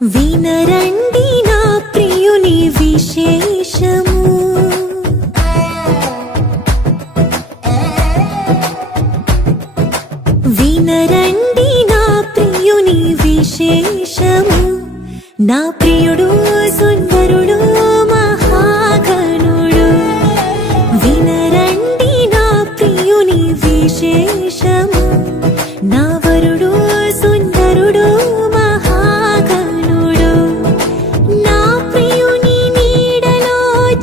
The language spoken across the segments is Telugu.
వినరండి నా ప్రియుని విశేషము, వినరండి నా ప్రియుని విశేషము. నా ప్రియుడు సుందరుడు మహాగణుడు, వినరండి నా ప్రియుని విశేషము. నా వరుడు సుందరుడు మహాగణుడు, నా ప్రియుని నీడలో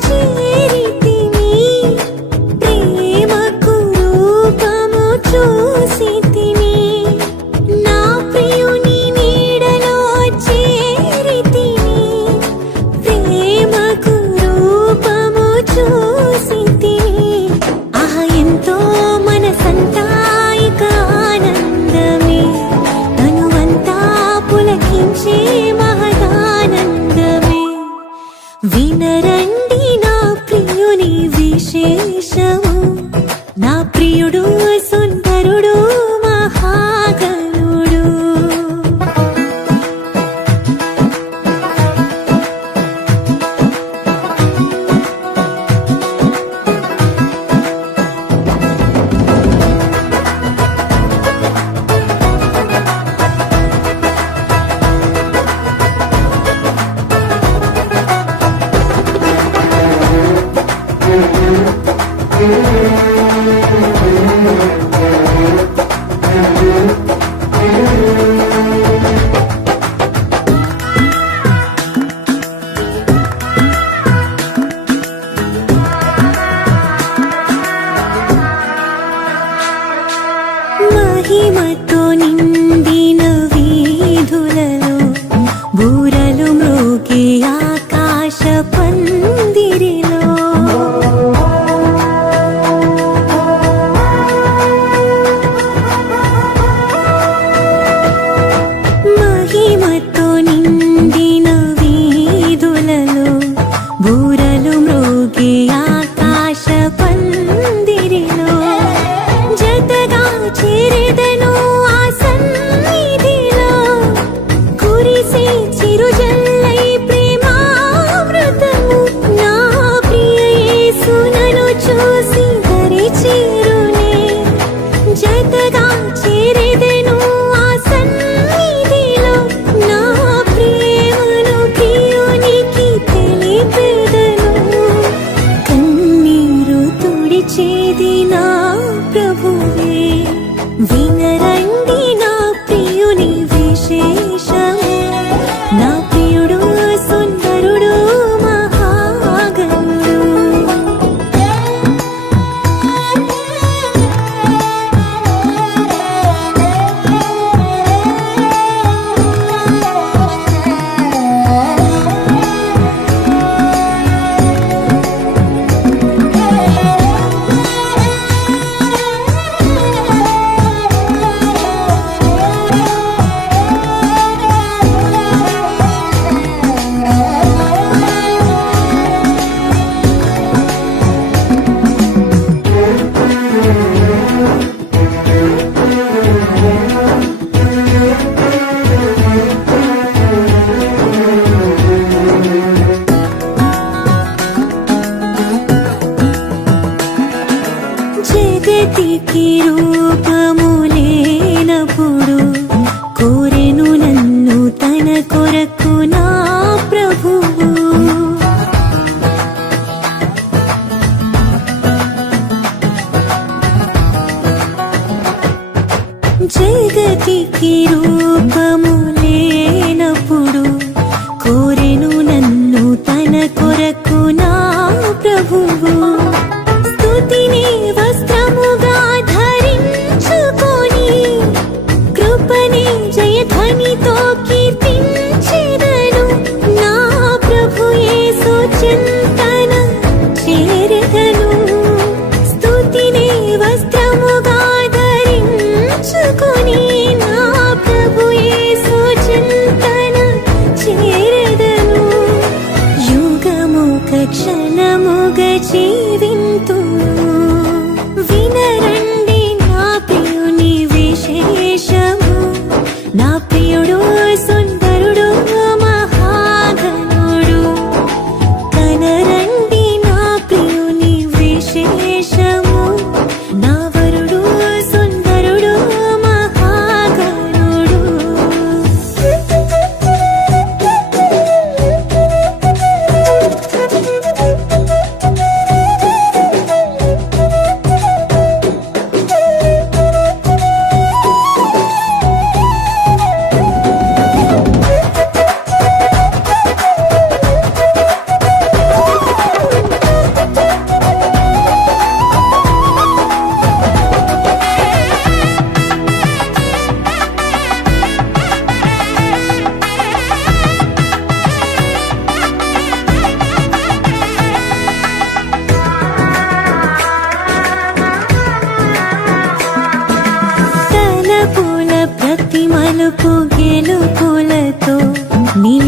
చేరితిని, ప్రేమకు రూపము చూసితిని. నా ప్రియుని నీడలో చేరితిని, ప్రేమకు రూపము చూసితిని. ఆహా ఎంతో మనసంతా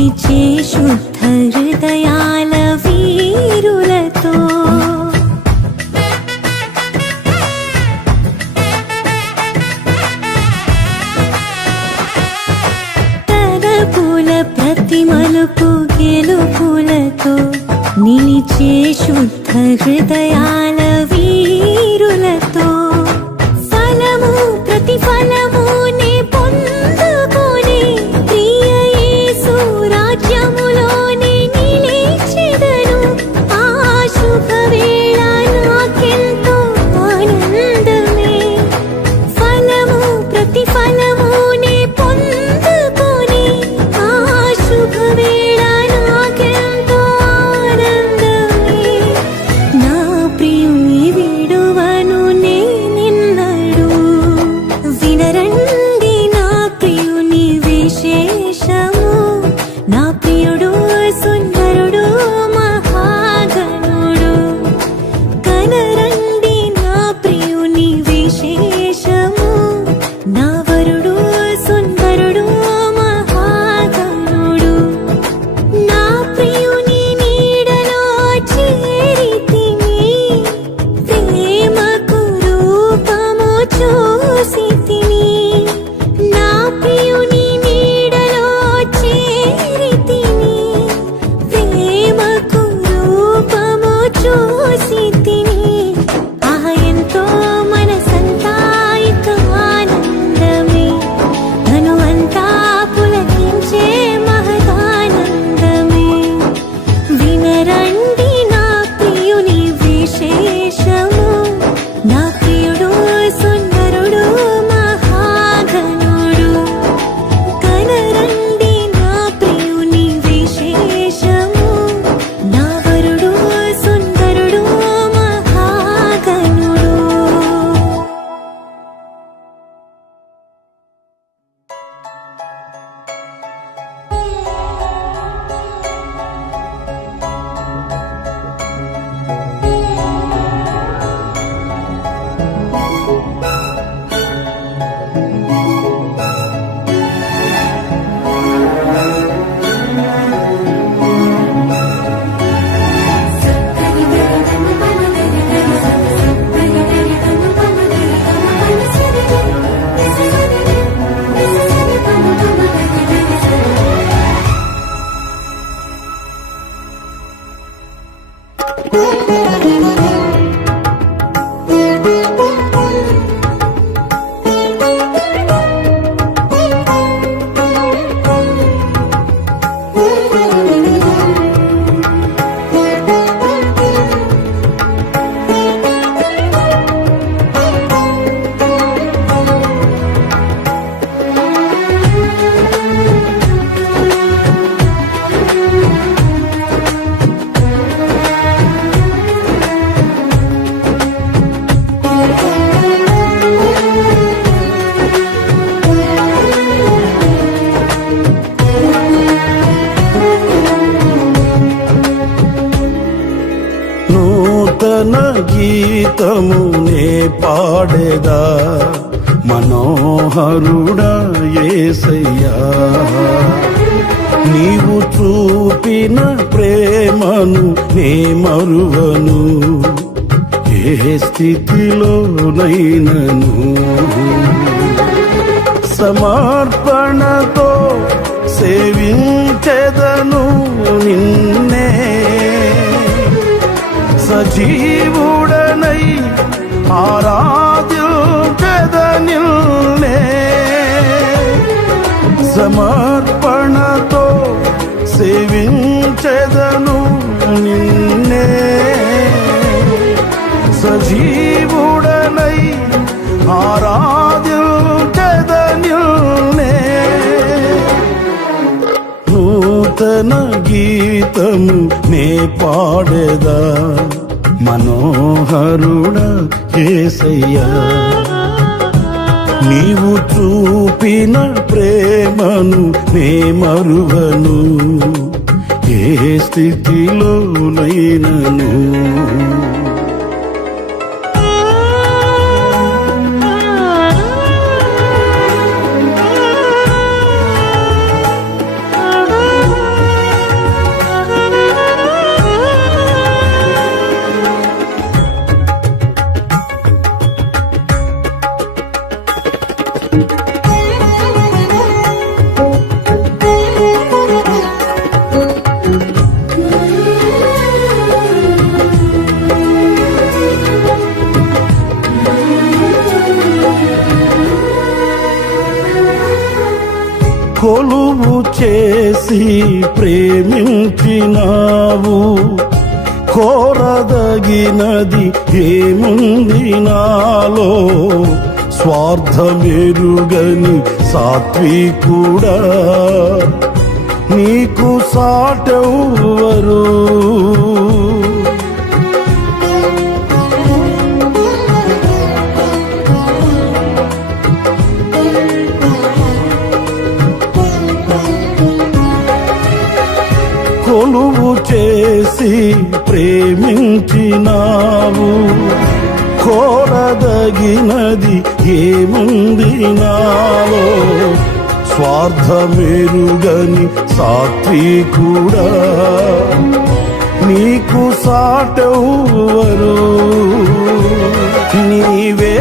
నిలిచే శుద్ధ హృదయాల వీరులతో తలపుల ప్రతి మలుపు గెలుపులతో నిలిచే శుద్ధ హృదయాల వీరులతో ఫలము ప్రతిఫలము నే పొందుకొని ప్రియ యేసు రాజ్యములోనే నిలిచెదను. ఆ శుభవేళ నాకెంతో ఆనందమే. ఫలము ప్రతిఫలము నే పొందుకొని ఆ శుభవేళ నాకెంతో ఆనందమే. నా ప్రియుని విడువను నేనెన్నడూ. వినరండి నా ప్రియుని విశేషము. నా ప్రియుడు సుందరుడు మహాగణుడు. కనరండి నా ప్రియుని విశేషము. నా వరుడు సుందరుడు మహాగణుడు. నా ప్రియుని నీడలో చేరితిని. ప్రేమకు రూపము చూసితిని. నా ప్రియుని నీడలో చేరితిని. ప్రేమకు రూపము చూసితిని. ఆహా ఎంతో మనసంతా ఇక ఆనందమే. తనువంతా పులకించే మహదానందమే. వినరండి నా ప్రియుని విశేషము. నా ప్రియుడు సుందరుడు మహాగణుడు. కనరండి నా ప్రియుని విశేషము. నా వరుడు సుందరుడు మహాగణుడు. నూతన గీతమునే పాడేదా మనోహరుడా యేసయ్యా. నీవు చూపిన ప్రేమను నే మరువను. ఏ స్థితిలోనైనను సమర్పణతో సేవించెదను నిన్నే. సజీవుడనై ఆరాధ్యుడనిల్నే. సమర్పణతో సేవించెదను నిన్నే. సజీవుడనై ఆరాధ్యుడనిల్నే. నూతన గీతము నే పాడేదా మనోహరుడా యేసయ్యా. నీవు చూపిన ప్రేమను నే మరువను. ఏ స్థితిలోనైనను చేసి ప్రేమించినావు, కోరదగినది ఏముంది నాలో, స్వార్థమెరుగని సాత్వికుడా నీకు సాటెవ్వరు. కొలువు చేసి ప్రేమించినావు, కోరదగినది ఏముంది నాలో, స్వార్థమెరుగని సాత్వికుడా నీకు సాటెవ్వరు. నీవే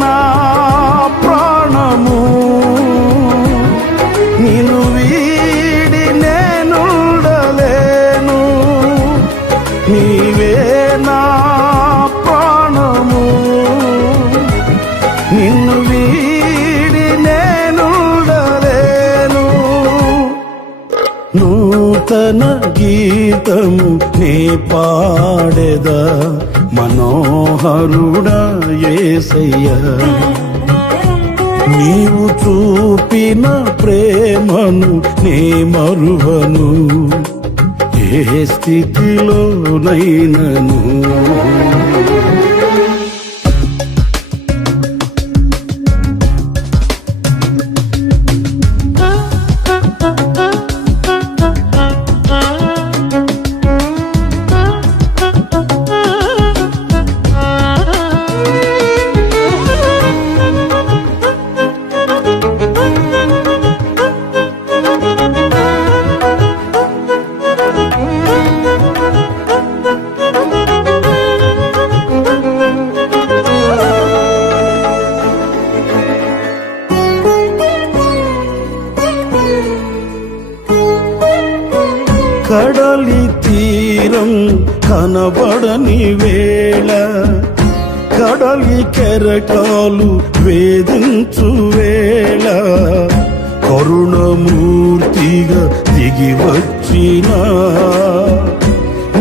నా ప్రాణము, నిన్ను వీడి నేనుండలేను. నీవే నా ప్రాణము, నిన్ను వీడి నేనుండలేను. నూతన గీతము నే పాడెదా, మనోహరుడా యేసయ్యా. నీవు చూపిన ప్రేమను నే మరువను, ఏ స్థితిలోనైనను. కడలి తీరం కనబడని వేళ, కడలి కెరటాలు వేధించు వేళ, కరుణమూర్తిగా దిగి వచ్చిన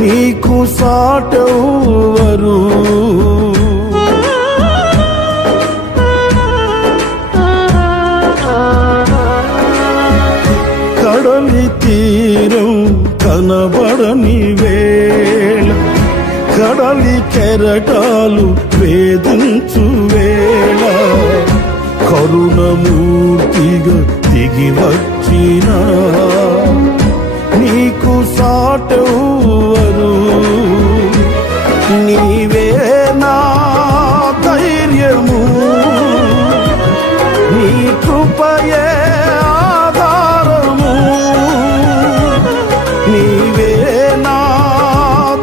నీకు సాటెవ్వరు. కడలి తీరం కనబడని వేళ, కడలి కెరటాలు వేధించు వేళ, కరుణమూర్తిగా దిగి వచ్చిన నీకు సాటెవ్వరు. నీవే నా ధైర్యము, నీ కృపయే ఆధారము. నీవే నా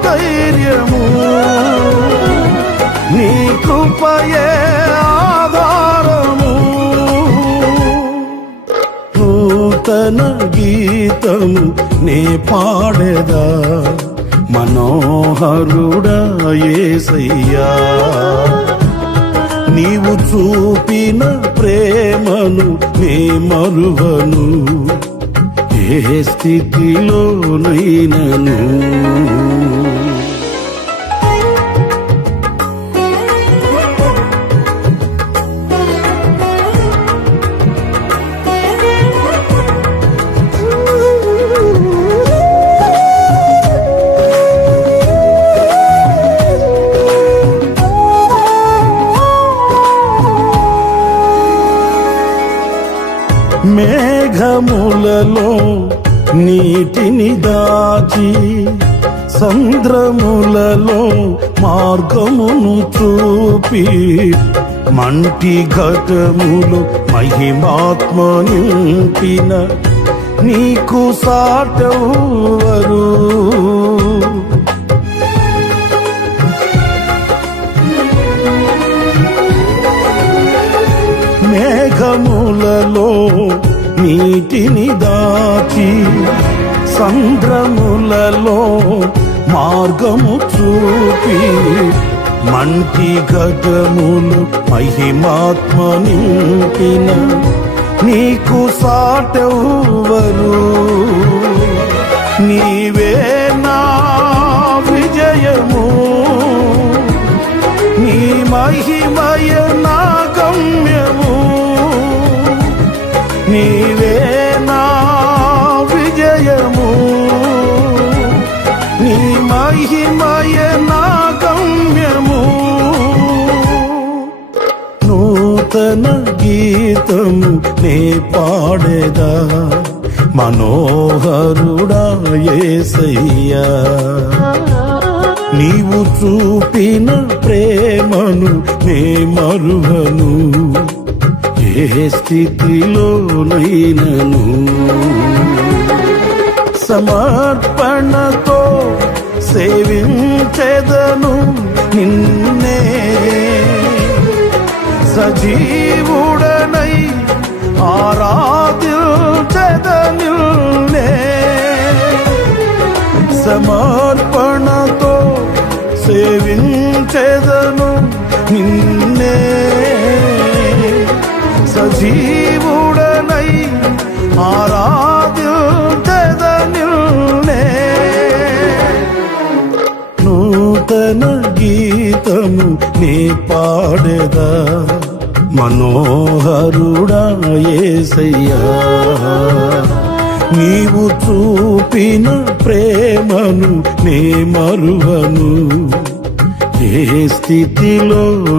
ధైర్యము, నీ కృపయే ఆధారము. నూతన గీతము నే పాడెదా, మనోహరుడా యేసయ్యా. నీవు చూపిన ప్రేమను నే మరువను, ఏ స్థితిలోనైనను. మేఘములలో నీటిని దాచి, సంద్రములలో మార్గమును చూపి, మంటి ఘటములు మహిమాత్మ నింపిన నీకు సాటెవ్వరు. మేఘములలో నీటిని దాచి, సంద్రములలో మార్గము చూపి, మంటి ఘటములు మహిమాత్మ నింపిన నీకు సాటెవ్వరు నీవే నా విజయము నీ మహిమయ నా గమ్యము నీవే నా విజయము నీ మహిమయ నా గమ్యము నూతన గీతము నే పాడేదా మనోహరుడా యేసయ్యా నీవు చూపిన ప్రేమను నే మరువను ఏ స్థితిలోనైనను సమర్పణతో సేవించెదను నిన్నే సజీవుడనై ఆరాధించెదనిన్నే సమర్పణతో సేవించెదను నిన్నే సజీవుడనై ఆరాధించెదనిన్నే నూతన గీతము నే పాడేదా మనోహరుడా యేసయ్యా నీవు చూపిన ప్రేమను నే మరువను ఏ స్థితిలోనైనను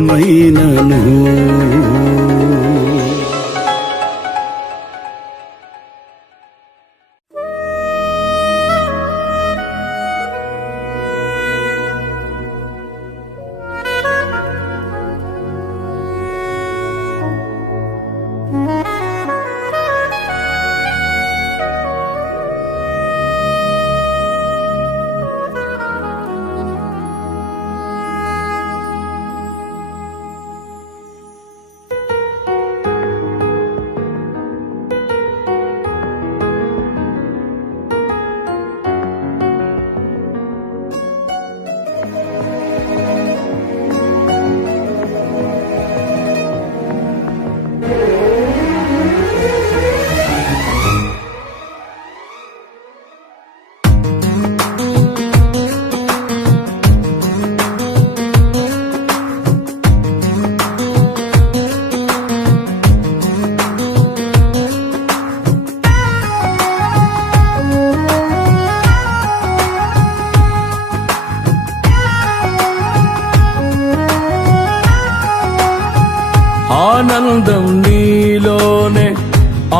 ఆనందం నీలోనే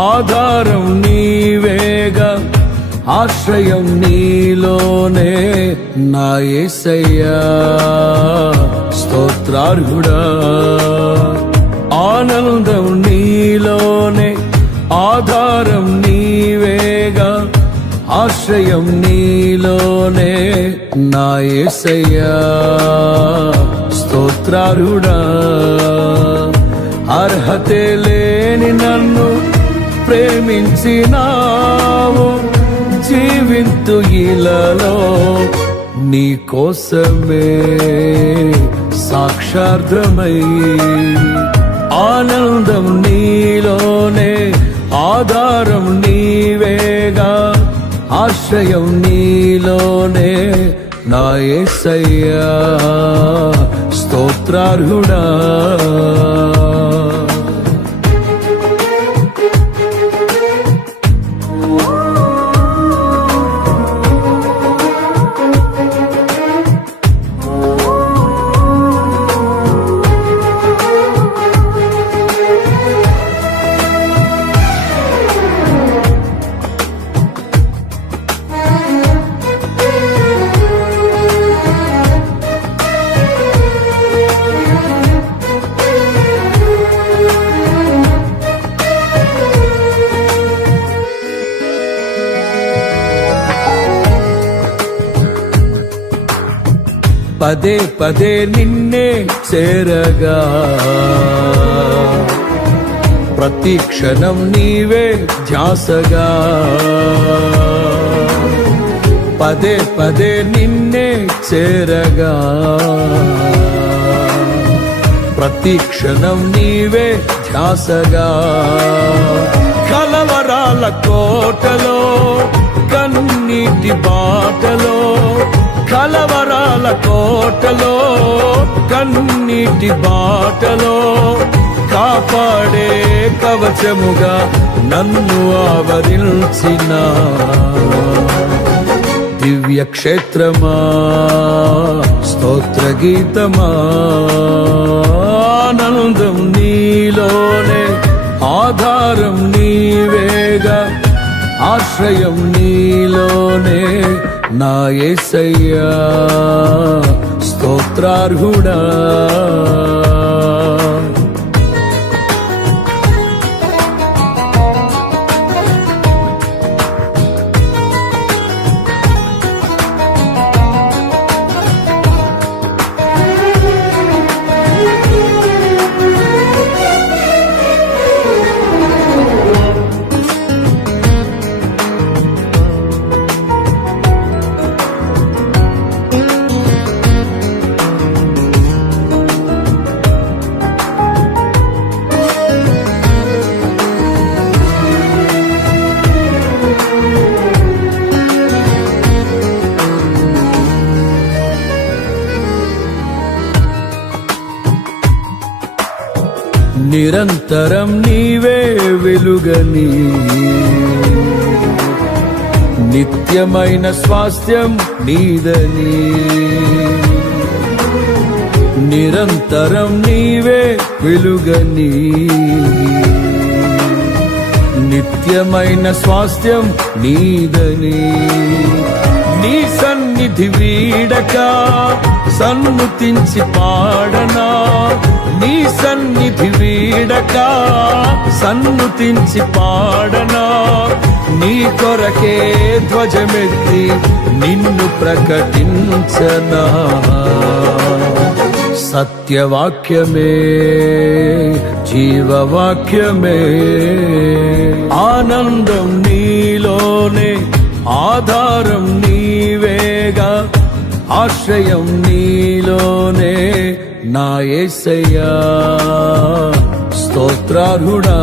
ఆధారం నీవేగా ఆశ్రయం నీలోనే నా యేసయ్యా స్తోత్రార్హుడా ఆనందం నీలోనే ఆధారం నీవేగా ఆశ్రయం నీలోనే నా యేసయ్యా స్తోత్రార్హుడా అర్హతే లేని నన్ను ప్రేమించినావు జీవింతు ఇలలో నీ కోసమే సాక్షార్థమై ఆనందం నీలోనే ఆధారం నీవేగా ఆశ్రయం నీలోనే నా యేసయ్యా స్తోత్రార్హుడా పదే పదే నిన్నే చేరగా ప్రతి క్షణం నీవే ధ్యాసగా పదే పదే నిన్నే చేరగా ప్రతి క్షణం నీవే ధ్యాసగా. కలవరాల కోటలో కన్నీటి బాటలో, కలవరాల కోటలో కన్నీటి బాటలో, కాపాడే కవచముగా నన్ను ఆవరించిన దివ్య క్షేత్రమా, స్తోత్ర గీతమా. ఆనందం నీలోనే, ఆధారం నీవేగా, ఆశ్రయం నీలోనే నా యేసయ్యా స్తోత్రార్హుడా. నిరంతరం నీవే వెలుగని, నిత్యమైన స్వాస్థ్యం నీదని. నిరంతరం నీవే వెలుగని, నిత్యమైన స్వాస్థ్యం నీదని. నీ సన్నిధి వీడక సన్నుతించి పాడనా, నీ సన్నిధి వీడక సన్నుతించి పాడనా. నీ కొరకే ధ్వజమెత్తి నిన్ను ప్రకటించనా. సత్యవాక్యమే జీవవాక్యమే, ఆనందం నీలోనే, ఆధారం నీవేగా, ఆశ్రయం నీలోనే నా యేసయ్యా స్తోత్రార్హుడా.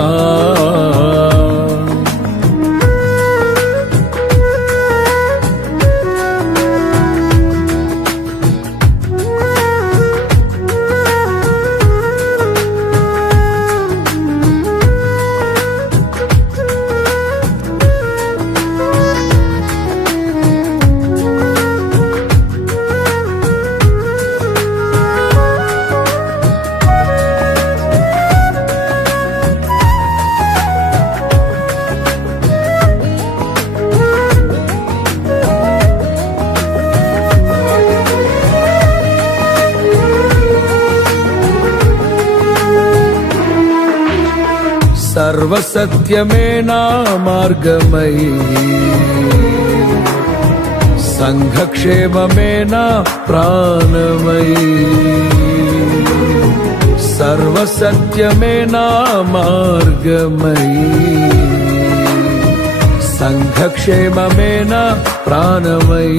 సర్వసత్యమే నా మార్గమై, సంఘక్షేమమే నా ప్రాణమై. సర్వసత్యమే నా మార్గమై, సంఘక్షేమమే నా ప్రాణమై.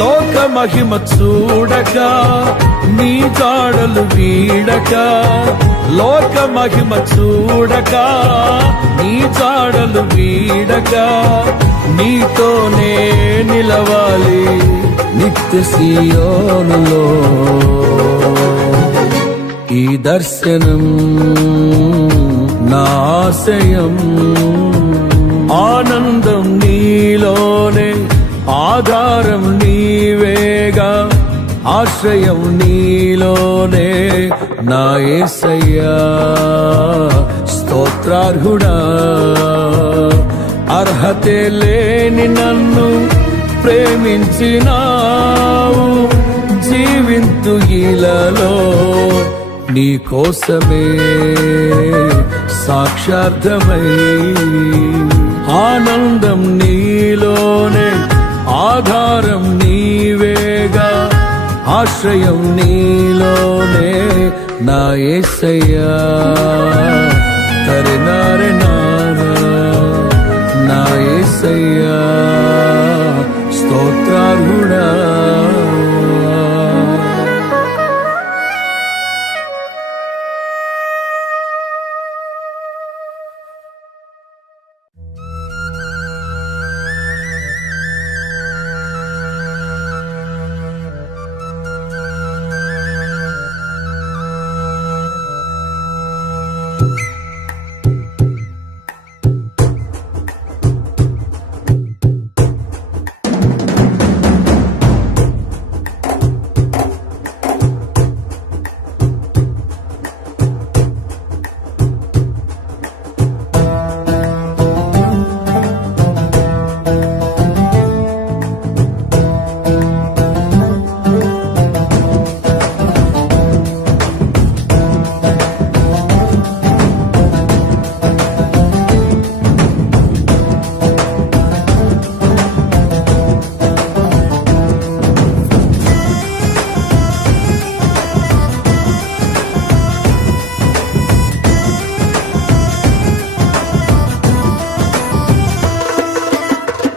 లోక మహిమ చూడక నీ జాడలు వీడక, లోక మహిమ చూడక నీ జాడలు వీడక, నీతోనే నిలవాలి నిత్య సియోనులో. ఈ దర్శనం నా ఆశయం, ఆనందం నీలోనే, ఆధారం నీవేగా, ఆశ్రయం నీలోనే నా యేసయ్యా స్తోత్రార్హుడా. అర్హతే లేని నన్ను ప్రేమించినావు, జీవింతు ఇలలో నీ కోసమే సాక్షార్థమై. ఆనందం నీలోనే, ఆధారం నీవేగా, ఆశ్రయం నీలోనే నా యేసయ్యా. తరే నారే నానా నా యేసయ్యా స్తోత్రార్హుడా.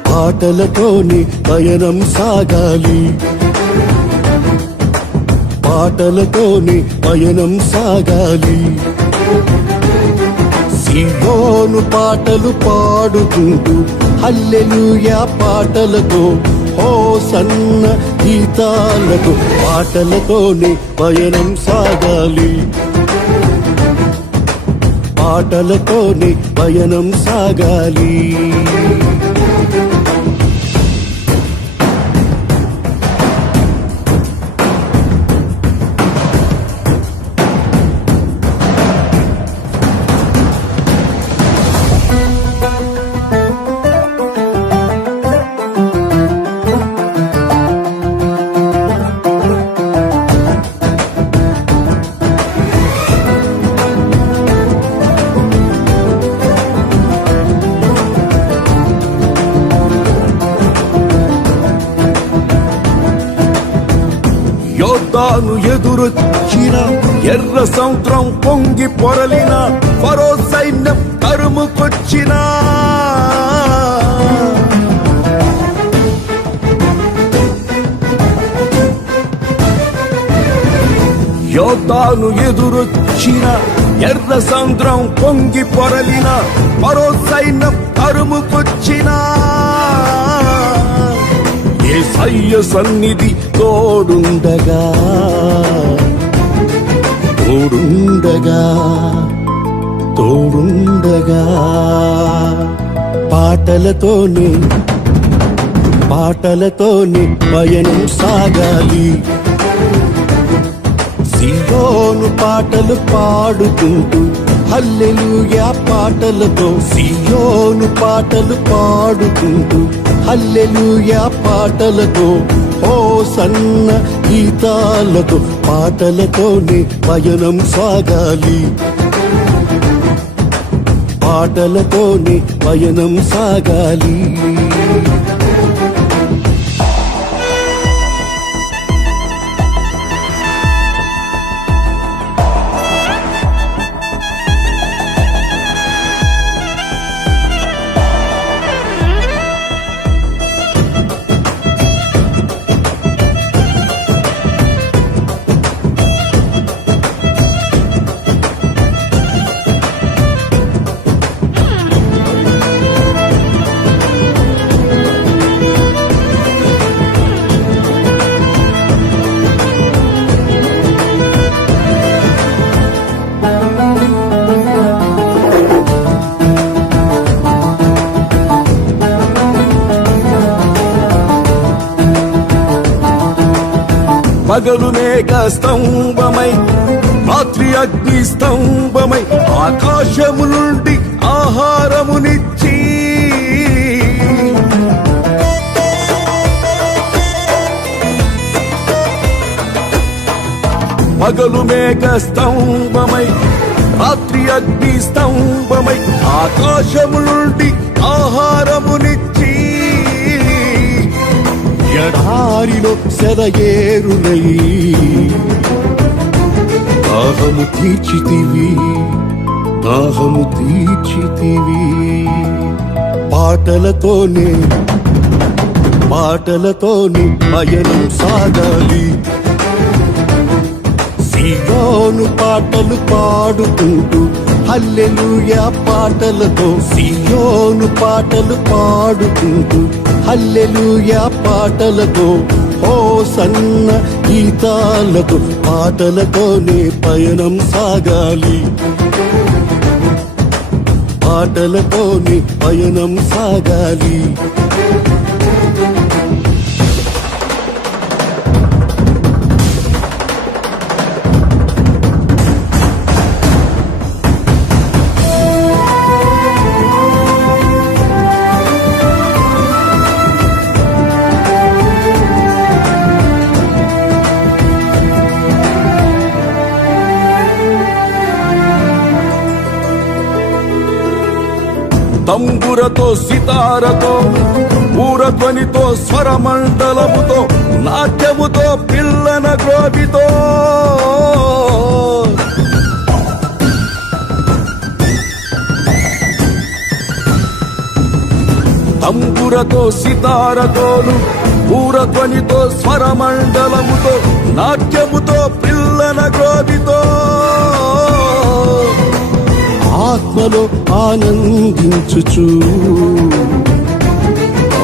పాటలతోని పయనం సాగాలి, పాటలతోని పయనం సాగాలి. సీయోను పాటలు పాడుకుంటూ హల్లెలూయా పాటలతో, హోసన్న గీతాలతో, పాటలతోని పయనం సాగాలి, పాటలతోని పయనం సాగాలి. యోర్దాను ఎదురొచ్చిన ఎర్ర సముద్రం పొంగి పొరలిన, ఫరో సైన్యం తరుముకొచ్చిన, యోర్దాను ఎదురొచ్చిన ఎర్ర సముద్రం పొంగి పొరలిన, ఫరో సైన్యం తరుముకొచ్చిన, యేసయ్య సన్నిధి తోడుండగా, తోడుండగా, తోడుండగా. పాటలతోని పాటలతోని పయనం సాగాలి, సీయోను పాటలు పాడుకుంటూ హల్లెలూయా పాటలతో, సీయోను పాటలు పాడుకుంటూ హల్లెలూయా పాటలతో, హోసన్న గీతాలతో, పాటలతోనే పయనం సాగాలి, పాటలతోనే పయనం సాగాలి. పగలు మేఘ స్తంభమై, రాత్రి అగ్ని స్తంభమై, ఆకాశము నుండి ఆహారమునిచ్చి, పగలు మేఘ స్తంభమై, రాత్రి అగ్ని స్తంభమై, ఆకాశము నుండి ఆహారమునిచ్చి, ఎడారిలో సెలయేరులై దాహము తీర్చితివి, దాహము తీర్చితివి. పాటలతోనే పాటలతోనే పయనం సాగాలి, సీయోను పాటలు పాడుకుంటూ హల్లెలూయా పాటలతో, సీయోను పాటలు పాడుకుంటూ హల్లెలూయా పాటలతో, హోసన్న గీతాలతో, పాటలతోనే పయనం సాగాలి, పాటలతోనే పయనం సాగాలి. తంబురతో, సితారతో, పూరధ్వనితో, స్వరమండలముతో, నాట్యముతో, పిల్లన గ్రోవితో, తంబురతో సితారతోను ఊరధ్వనితో స్వరమండలముతో నాట్యముతో పిల్లన గ్రోవితో ఆత్మలో ఆనందించుచు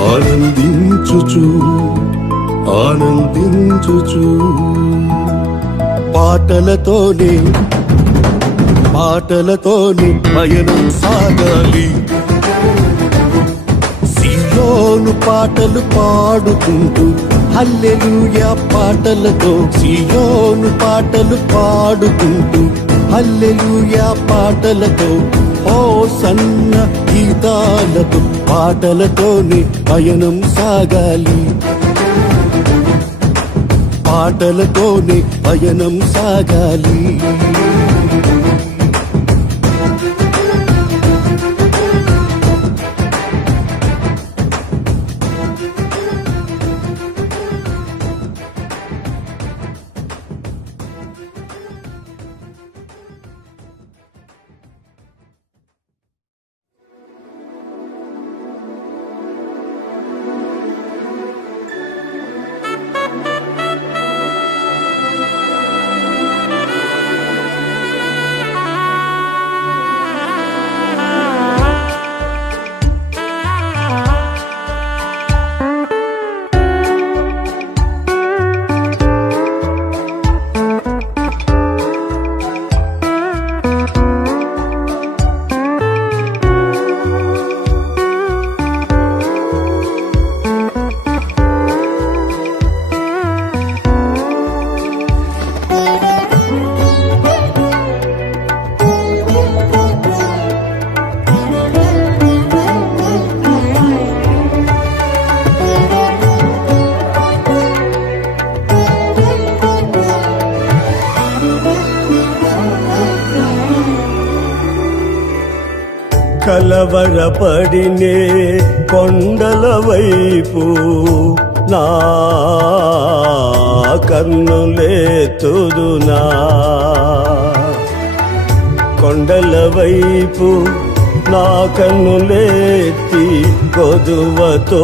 ఆనందించుచు ఆనందించుచు పాటలతోనే పయనం సాగాలి సియోను పాటలు పాడుకుంటూ హల్లెలూయా పాటలతో సియోను పాటలు పాడుకుంటూ హల్లెలూయా పాటలతో ఓ సన్న గీతాలతో పాటలతోనే పయనం సాగాలి పాటలతోనే పయనం సాగాలి కలవరపడినే కొండల వైపు నా కన్నులెత్తుదునా కొండల వైపు నా కన్నులెత్తి కొదువతో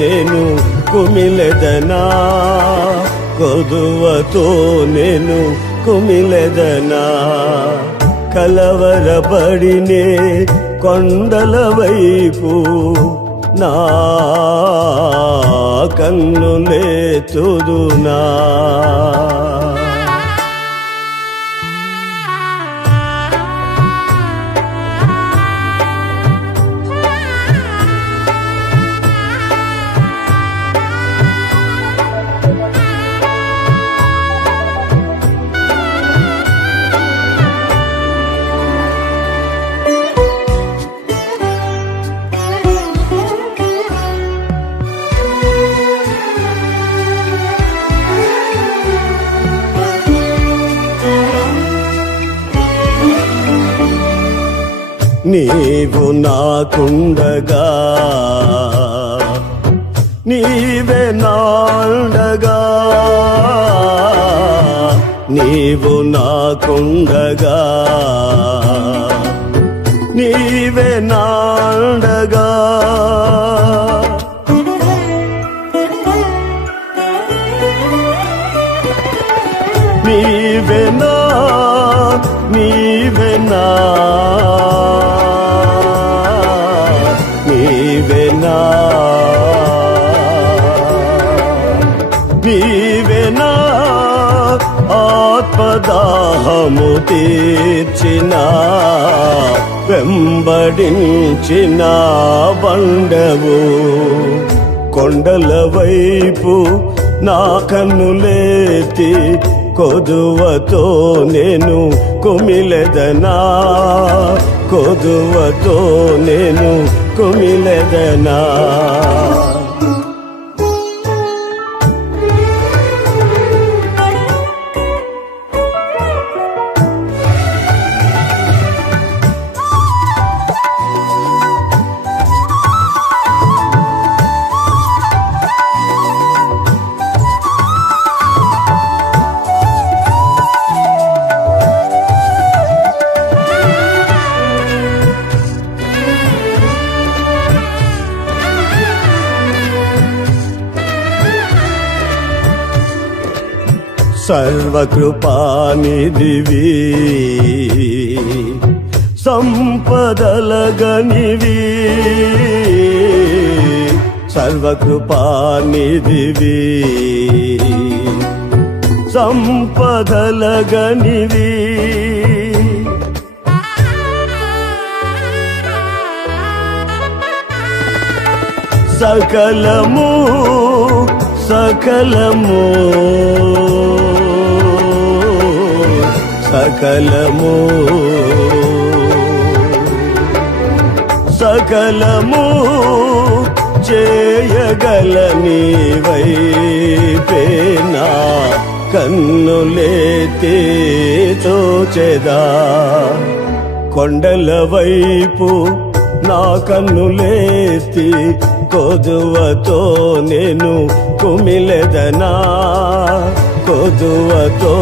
నేను కుమిలెదనా కొదువతో నేను కుమిలెదనా కలవరపడినే కొండల వైపు నా కన్నులెత్తుదునా నీవు నాకుండగా నీవే నాండగా నీవు నాకుండగా నీవే నాండగా నీవే నా నీవే నా నీవేనా ఆత్మదాహము తీర్చిన వెంబడించిన బండవు కొండల వైపు నా కన్నులెత్తి కొదువతో నేను కుమిలెదనా కొదువతో నేను కుమిలెదనా సర్వకృపానిధివి సంపదలగనివి సర్వకృపానిధివి సంపదలగనివి సకలము సకలము సకలము సకలము చేయగలని వైపేనా కన్నులేతే చూచెదా కొండల వైపు నా కన్నులేతి కొదువతో నేను కుమిలెదనా కొదువతో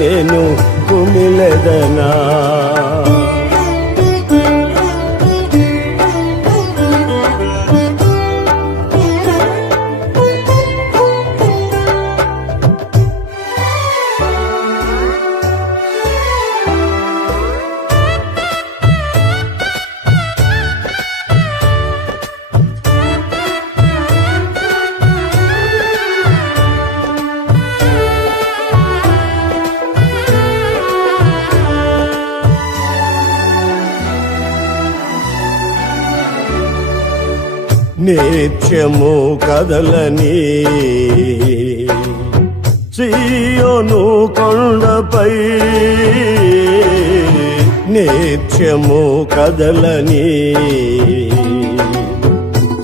నేను కుమిలెదనా నిత్యము కదలని సియోను కొండపై నిత్యము కదలని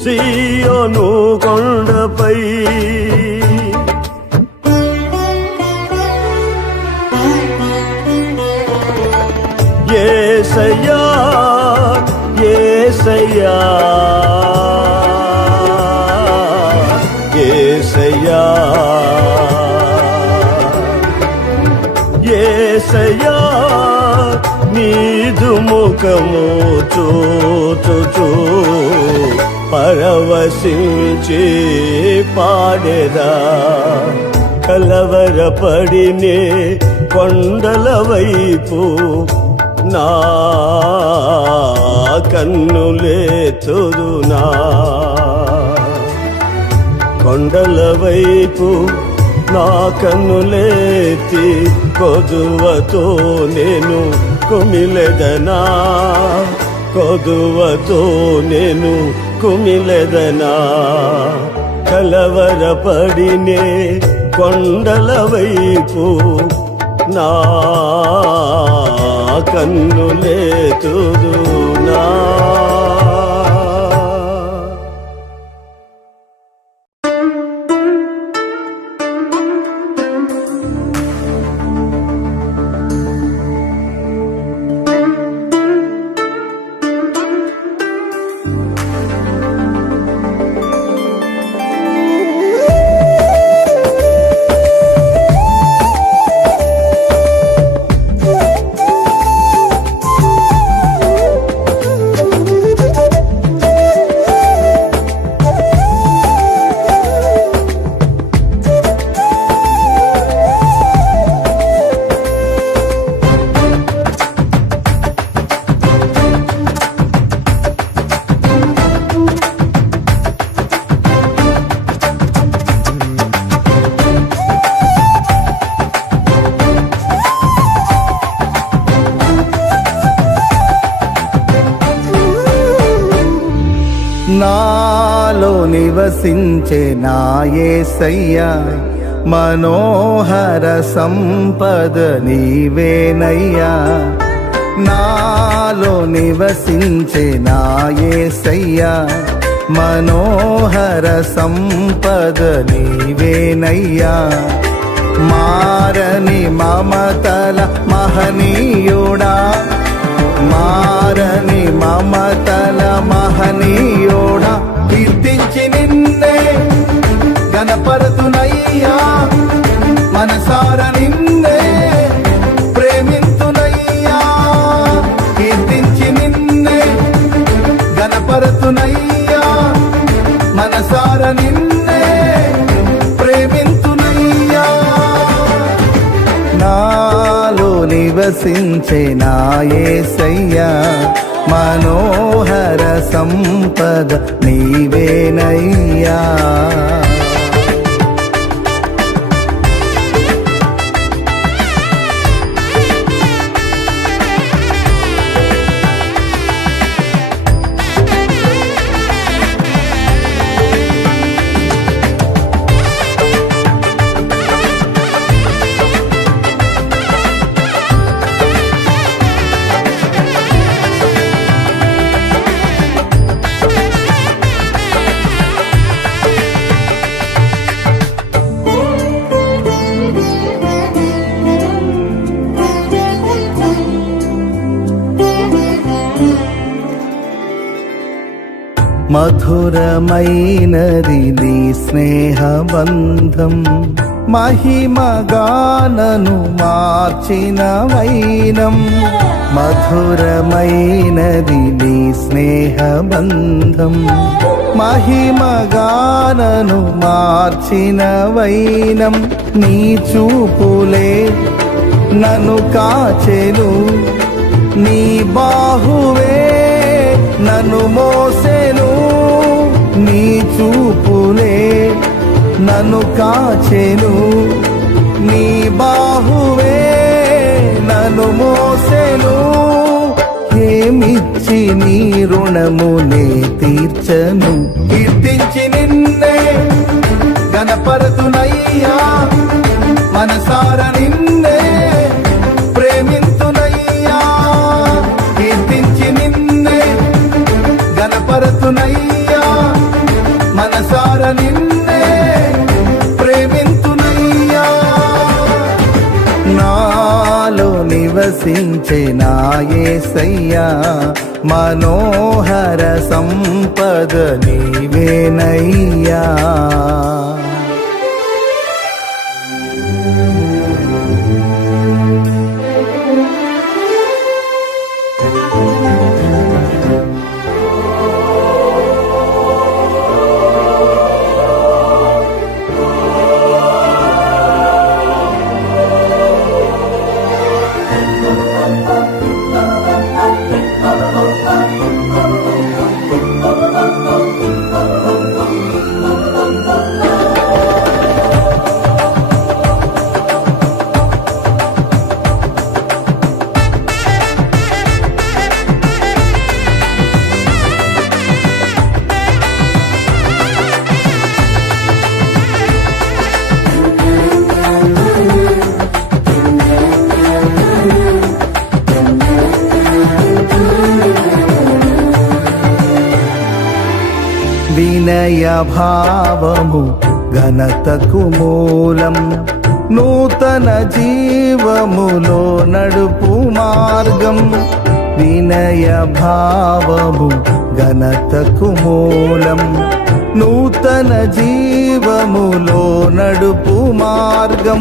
సియోను కొండపై యేసయ్యా యేసయ్యా యేసయ్యా యేసయ్యా నీదు ముఖము చూచుచూ పరవశించి పాడెదా కలవరపడినే కొండల వైపు నా కన్నులేతుదునా కొండల వైపు నా కన్నులేతి కొదువతో నేను కుమిలెదనా కొదువతో నేను కుమిలెదనా కలవరపడినే కొండల వైపు నా కన్నులేతుదునా నాలో నివసించే నా యేసయ్యా మనోహర సంపద నీవేనయ్యా నాలో నివసించే నా యేసయ్యా మనోహర సంపద నీవేనయ్యా మారని మమతల మహనీయుడా మారని మమతల మహనీయుడా కీర్తించి నిన్నే గణపరతునయ్యా మనసార నిన్నే ప్రేమింతునయ్యా కీర్తించి నిన్నే గణపరతునయ్యా మనసార నిన్నే ప్రేమింతునయ్యా నివసించే నా యేసయ్యా మనోహర సంపద నీవేనయ్యా మధురమైనది నీ స్నేహబంధం మహిమగానను మార్చిన వైనం మధురమైనది నీ స్నేహబంధం మహిమగానను మార్చిన వైనం నీ చూపులే నన్ను కాచెను నీ బాహువే నన్ను మోసెను నీ చూపులే నన్ను కాచెను నీ బాహువే నన్ను మోసెను ఏమిచ్చి నీ రుణమునే తీర్చను కీర్తించి నిన్నే గణపరతునయ్యా మనసార నిన్నే ప్రేమింతునయ్యా కీర్తించి నిన్నే గణపరతునయ్యా మనసార నిన్నే ప్రేమింతునయ్యా నాలో నివసించే నా యేసయ్యా మనోహర సంపద నీవేనయ్యా వినయ భావము ఘనతకు మూలం నూతన జీవములో నడుపు మార్గం వినయ భావము ఘనతకు మూలం నూతన జీవములో నడుపు మార్గం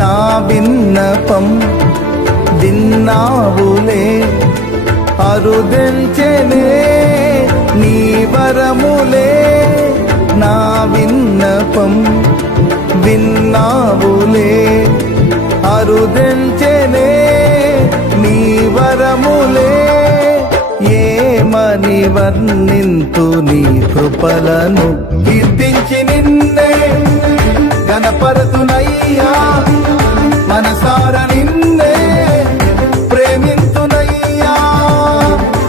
నా విన్నపం విన్నావులే అరుదెల్చెనే నీ వరములే నా విన్నపం విన్నావులే అరుదెల్చెనే నీ వరములే ఏమని వర్ణింతు నీ కృపలను కీర్తించి నిన్నే గణపరతునయ్యా మనసార నిన్నే ప్రేమింతునయ్యా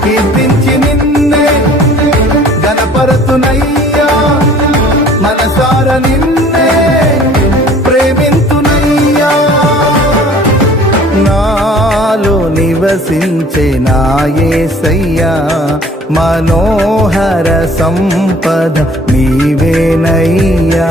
కీర్తించి నిన్నే గణపరతునయ్యా మనసార నిన్నే ప్రేమింతునయ్యా నాలో నివసించే నా యేసయ్యా మనోహర సంపద నీవేనయ్యా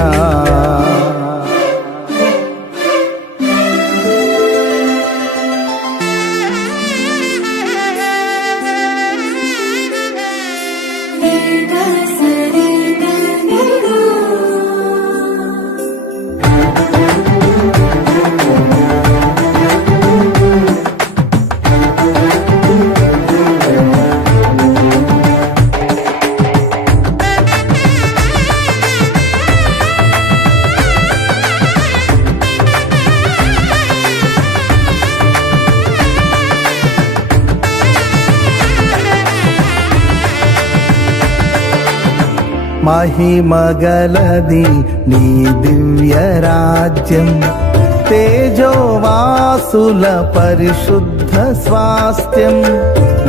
మహిమగలది నీ దివ్య రాజ్యం తేజోవాసుల పరిశుద్ధ స్వాస్థ్యం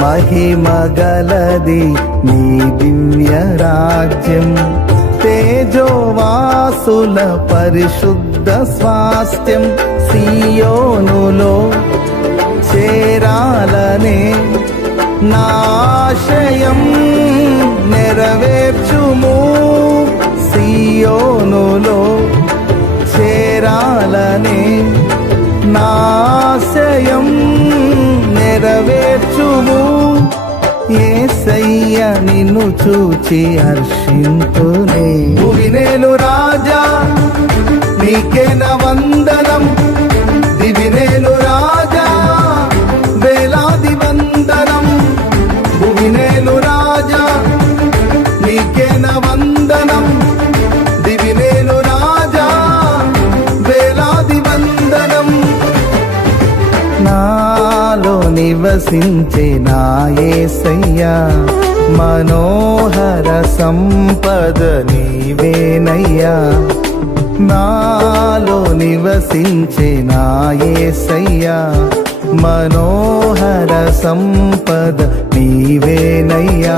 మహిమగలది నీ దివ్య రాజ్యం తేజోవాసుల పరిశుద్ధ స్వాస్థ్యం సియోనులో చేరాలనే నాశయం నెరవేర్చుము సియోనులో చేరాలనే నాశయం నెరవేర్చుము యేసయ్య నిన్ను చూచి హర్షింతునే భువినేలు రాజా నీకేన వందనం దివినేలు రాజా వేలాది వందనం భువినేలు రాజా నీకేన వందనం దివినేలు రాజా వేలాది వందనం నాలో నివసించే నా యేసయ్యా మనోహర సంపద నీవేనయ్యా నాలో నివసించే నా యేసయ్యా మనోహర సంపద నీవేనయ్యా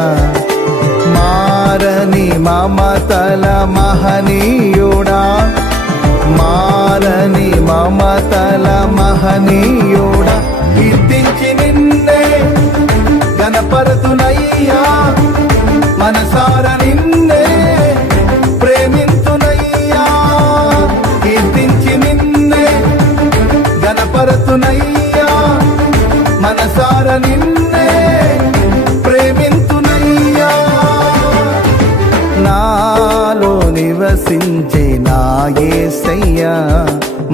మారని మమతల మహనీయుడా మారని మమతల మహనీయుడా కీర్తించి నిన్నే గణపరతునయ్యా మనసార నిన్నే ప్రేమింతునయ్యా కీర్తించి నిన్నే గణపరతునయ్యా మనసార నిన్నే ప్రేమింతునయ్యా నాలో నివసించే నా యేసయ్యా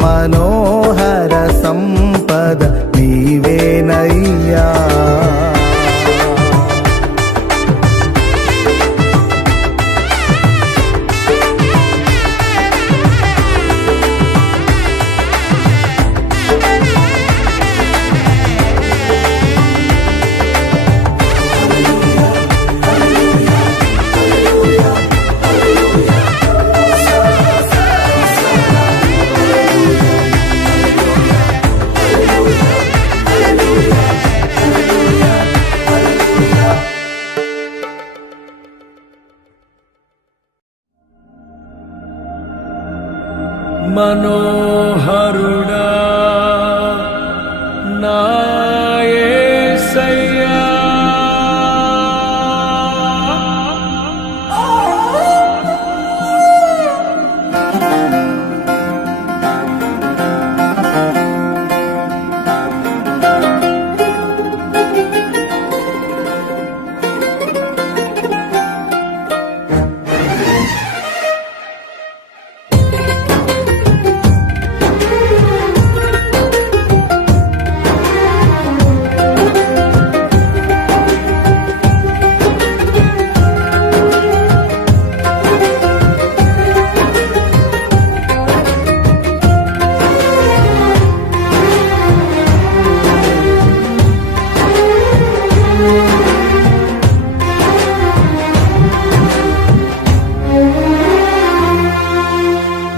మనోహర సంపద నీవేనయ్యా మనోహరుడా నా యేసయ్యా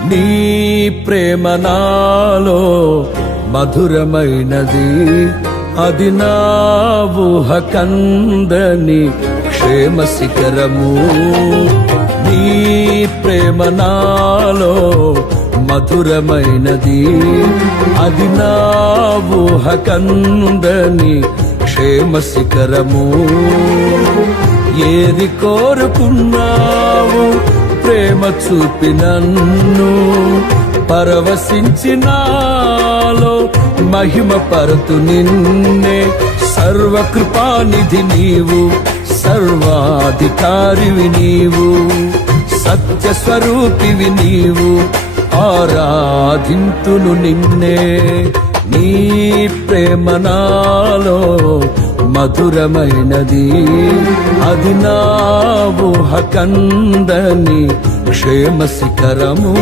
నీ ప్రేమ నాలో మధురమైనది అది నా ఊహ కందని క్షేమ శిఖరము నీ ప్రేమ నాలో మధురమైనది అది నా ఊహ కందని క్షేమ శిఖరము ఏది కోరుకున్నావు ప్రేమ చూపి నన్ను పరవశించినాలో మహిమ పరతు నిన్నే సర్వకృపానిధి నీవు సర్వాధికారివి నీవు సత్య స్వరూపివి నీవు ఆరాధింతును నిన్నే నీ ప్రేమ నాలో మధురమైనది అది నా ఊహ కందని క్షేమ శిఖరము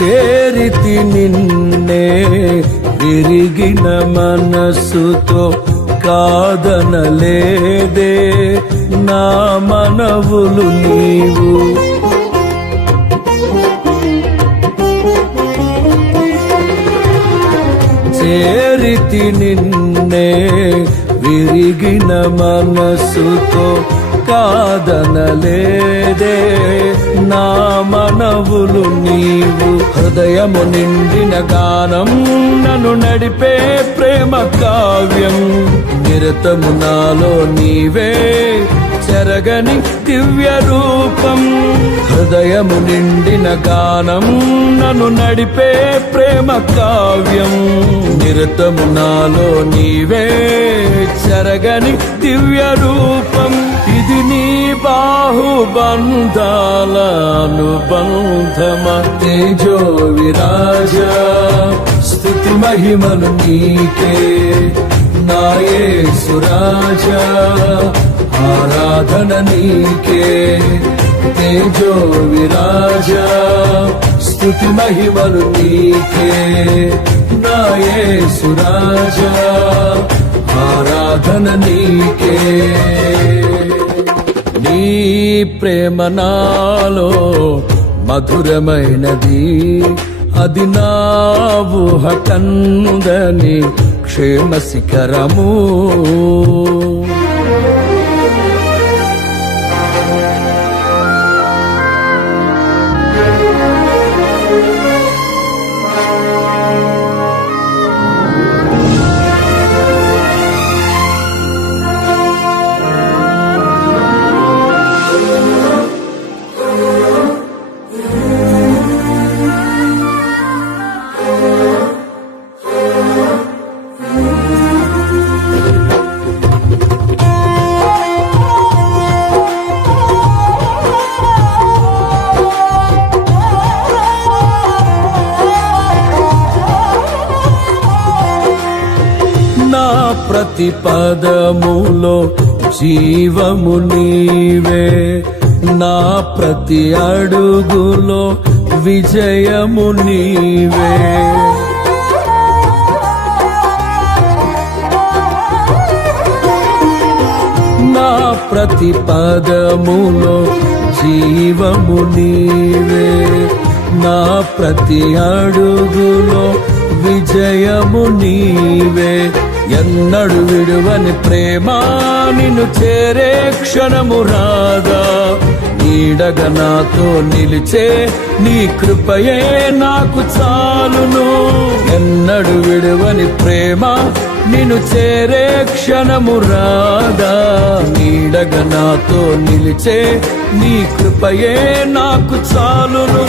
చేరితి నిన్నే విరిగిన మనస్సుతో కాదనలేదే నా మనవులు నీవు. చేరితి నిన్నే విరిగిన మనస్సుతో కాదనలేదే నా మనవులు నీవు. హృదయము నిండిన గానం నన్ను నడిపే ప్రేమ కావ్యం. నిరతము నాలో నీవే చెరగని దివ్య రూపం. హృదయము నిండిన గానం నన్ను నడిపే ప్రేమ కావ్యం. నిరతము నాలో నీవే చెరగని దివ్య రూపం. ఇది నీ బాహుబంధాల అనుబంధమ. తేజో విరాజ స్తుతి మహిమలు నీకే నా యేసురాజా. ఆరాధన నీకే తేజో విరాజ స్తుతి మహిమలు నీకే నా యేసురాజా. ఆరాధన నీకే. నీ ప్రేమ నాలో మధురమైనది, అది నా ఊహ కందని క్షేమ శిఖరము. ప్రతి పదములో జీవము నీవే, నా ప్రతి అడుగులో విజయము నీవే. నా ప్రతి పదములో జీవము నీవే, నా ప్రతి అడుగులో విజయము నీవే. ఎన్నడు విడువని ప్రేమ నిన్ను చేరే క్షణము రాదా. నీడగా నాతో నిలిచే నీ కృపయే నాకు చాలును. ఎన్నడు విడువని ప్రేమ నిన్ను చేరే క్షణము రాదా. నీడగా నాతో నిలిచే నీ కృపయే నాకు చాలును.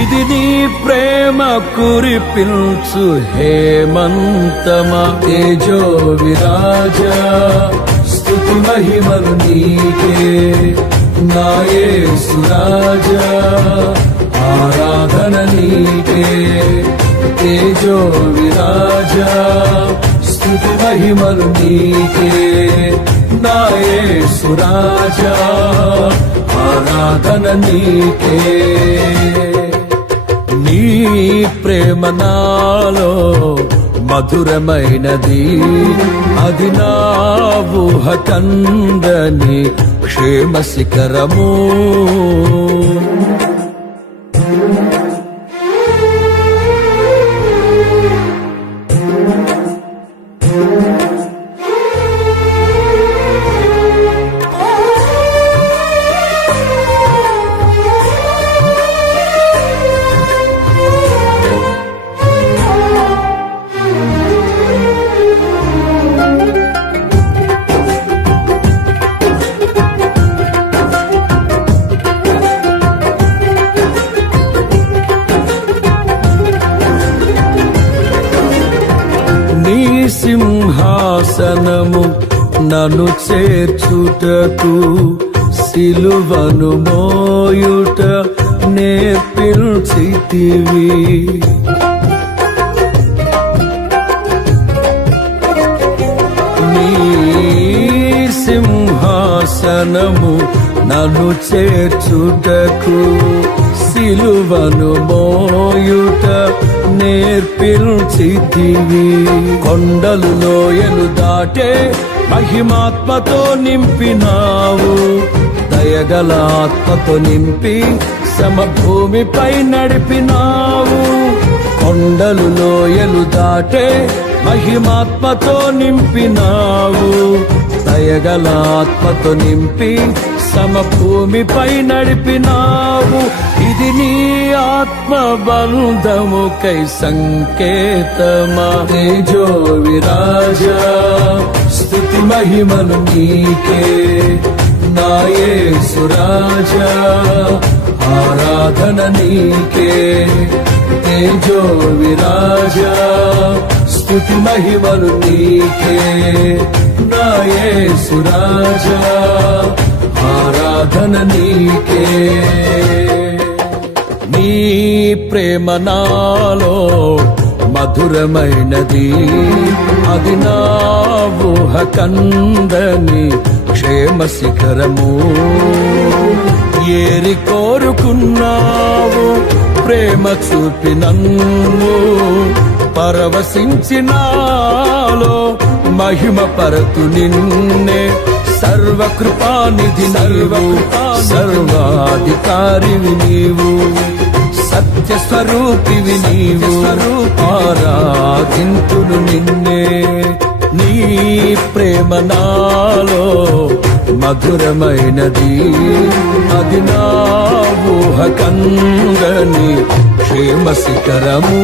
ఇది నీ ప్రేమ కురిపించు హేమంతమా. తేజో విరాజ స్తుతి మహిమలు నీకే నా యేసురాజా. ఆరాధన నీకే తేజో విరాజ స్తుతి మహిమలు నీకే నా యేసురాజా. ఆరాధన నీకే. నీ ప్రేమ నాలో మధురమైనది, అది నా ఊహ కందని క్షేమ శిఖరము. సింహాసనము నన్ను చేర్చుటకు సిలువను మోయుట నేర్పించితివి. నీ సింహాసనము నన్ను చేర్చుటకు సిలువను మోయుట నేర్పించితివి. కొండలు లోయలు దాటే మహిమాత్మతో నింపినావు, దయగల ఆత్మతో నింపి సమభూమిపై నడిపినావు. కొండలు లోయలు దాటే మహిమాత్మతో నింపినావు, దయగల ఆత్మతో నింపి సమభూమిపై నడిపినావు. ఇది నీ ఆత్మ బంధముకై సంకేతమా. తేజో విరాజా స్తుతి మహిమలు నీకే, నా యేసు రాజా ఆరాధన నీకే. తేజో విరాజా స్తుతి మహిమలు నీకే, నా యేసు రాజా ఆరాధన నీకే. నీ ప్రేమ నాలో మధురమైనది, అది నా ఊహ కందని క్షేమ శిఖరము. ఏరి కోరుకున్నావు ప్రేమ చూపి నన్ను, పరవశించినాలో మహిమ పరతు నిన్నే. సర్వకృపానిధి నీవు, సర్వాధికారివి నీవు, సత్య స్వరూపివి నీవు, ఆరాధింతులు నిన్నే. నీ ప్రేమ నాలో మధురమైనది, అది నా ఊహ కందని క్షేమ శిఖరము.